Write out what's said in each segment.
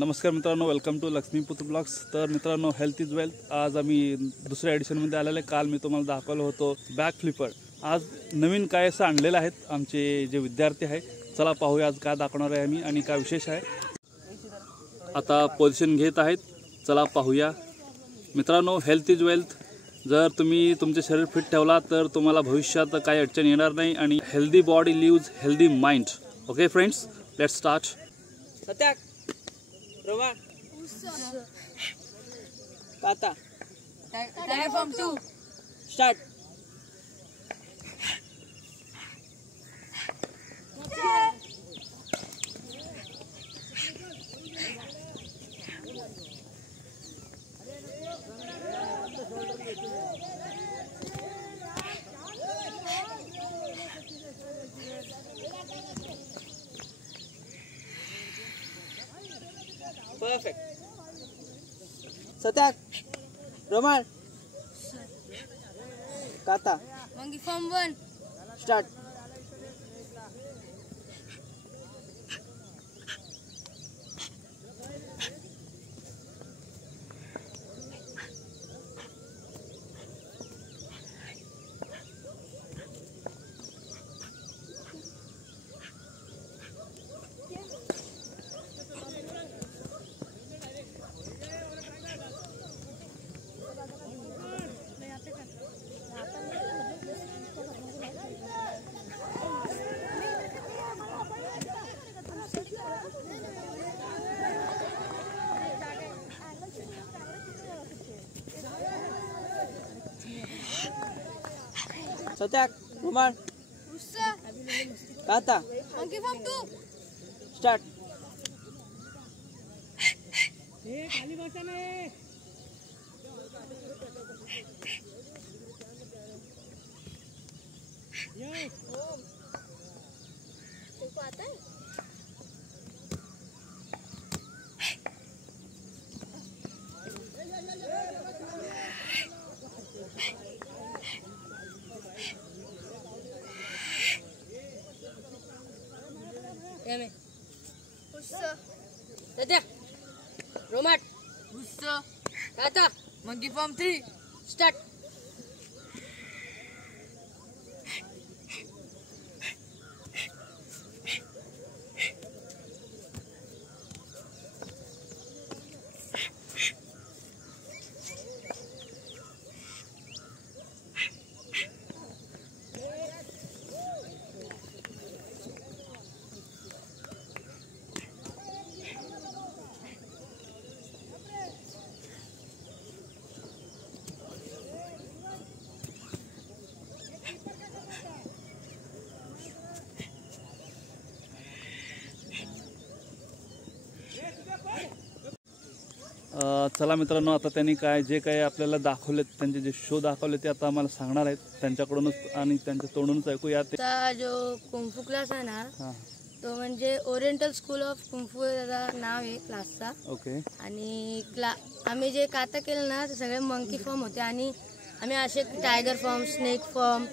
नमस्कार मित्रांनो, welcome to Laxmiputra blogs. तर मित्रांनो, हेल्थ इज वेल्थ आज आम्ही दुसऱ्या एडिशनमध्ये आलेले। काल मी तुम्हाला दाखवलं होतं बॅक फ्लिपर। आज नवीन काय असं आणलेलं आहेत आमचे जे विद्यार्थी आहे। चला पाहूया आज काय दाखवणार आहे आम्ही आणि काय विशेष आहे। आता पोझिशन घेत आहेत, चला पाहूया। मित्रांनो, हेल्थ इज वेल्थ। जर तुम्ही तुमचे शरीर फिट ठेवला तर तुम्हाला भविष्यात काही अडचण येणार नाही आणि healthy body lives healthy mind. Okay friends, let's start. सत्याक रोमा काता टाइगर फॉर्म 2 स्टार्ट। परफेक्ट। सत्याक रोमान काता मंकी फॉर्म 1 स्टार्ट। सत्याक रोमान काता मंकी फॉर्म 2 स्टार्ट। तुमको आता है? सत्या रोमाट काता मंकी फॉर्म 3 स्टार्ट। चला मित्रांनो, आता त्यांनी जे काय आपल्याला दाखवले, त्यांचे जे शो दाखवले ते आता आम्हाला सांगणार आहेत त्यांच्याकडूनच आणि त्यांच्या तोंडूनच ऐकूया। आता जो कुंफू क्लास आहे ना, तो म्हणजे ओरिएंटल स्कूल ऑफ कुंफू त्याचा नाव आहे क्लासचा। ओके। आणि आम्ही जे काता केलं ना ते सगळे मंकी फॉर्म होते आणि आम्ही असे टायगर फॉर्म, स्नेक फॉर्म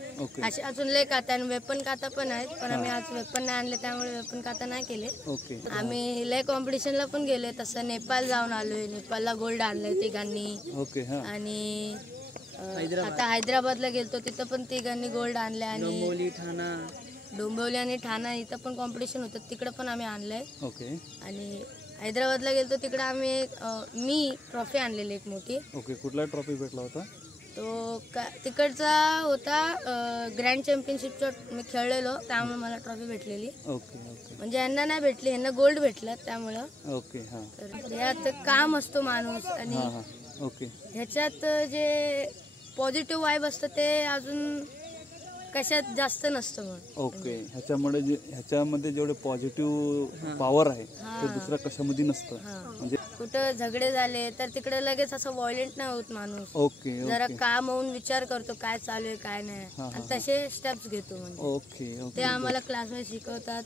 असे अजून लय काता आणि वेपन काता पण आहेत, पण आम्ही आज वेपन नाही आणले त्यामुळे वेपन काता नाही केले। ओके। आम्ही लय कॉम्पिटिशनला पण गेले, तसं नेपाळ जाऊन आलोय, नेपाळला गोल्ड आणलंय तिघांनी। ओके। आणि आता हैदराबादला गेलतो, तिथं पण तिघांनी गोल्ड आणले आणि डोंबिवली आणि ठाणा इथं पण कॉम्पिटिशन होतं, तिकडं पण आम्ही आणलंय। ओके। आणि हैदराबादला गेलतो तिकडे आम्ही मी ट्रॉफी आणलेली एक मोठी। ओके। कुठला ट्रॉफी भेटला होता? तो तिकडचा होता ग्रँड चॅम्पियनशिपचा मी खेळलेलो, त्यामुळे मला ट्रॉफी भेटलेली। ओके। ओके। म्हणजे यांना नाही भेटली, यांना गोल्ड भेटला त्यामुळं। ओके। हां। तर यात काम असतो माणूस आणि ओके, ह्याच्यात जे पॉझिटिव्ह वाईब असतं ते अजून कशात जास्त नसतं मग। ओके। ह्याच्यामध्ये जेवढे पॉझिटिव्ह पॉवर आहे ते दुसऱ्या कशामध्ये नसतं। म्हणजे कुठं झगडे झाले तर तिकडे लगेच असं व्हायलेंट नाही होत माणूस। ओके। जरा काम होऊन विचार करतो काय चालू आहे काय नाही आणि तसे स्टेप्स घेतो म्हणजे। ओके। ते आम्हाला क्लासमध्ये शिकवतात।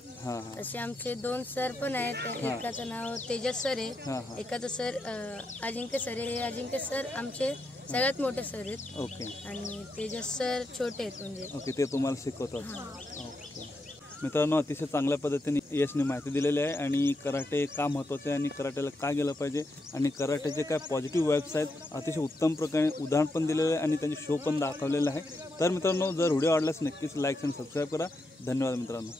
तसे आमचे 2 सर पण आहेत, एकाचं नाव तेजस सर आहे, एकाचं सर अजिंक्य सर आहे। हे अजिंक्य सर आमचे सगळ्यात मोठे सर आहेत। ओके। आणि तेजस सर छोटे आहेत म्हणजे। ओके, ते तुम्हाला शिकवतात। ओके। मित्रांनो अतिशय चांगल्या पद्धतीने यशने माहिती दिलेली आहे आणि कराटे का महत्त्वाचे आहे आणि कराटेला का गेलं पाहिजे आणि कराटेचे काय पॉझिटिव्ह वाईब्स आहेत अतिशय उत्तम प्रकारे उदाहरण पण दिलेलं आहे आणि त्यांचे शो पण दाखवलेलं आहे. तर मित्रांनो जर व्हिडिओ आवडल्यास नक्कीच लाईक आणि सबस्क्राईब करा. धन्यवाद मित्रांनो.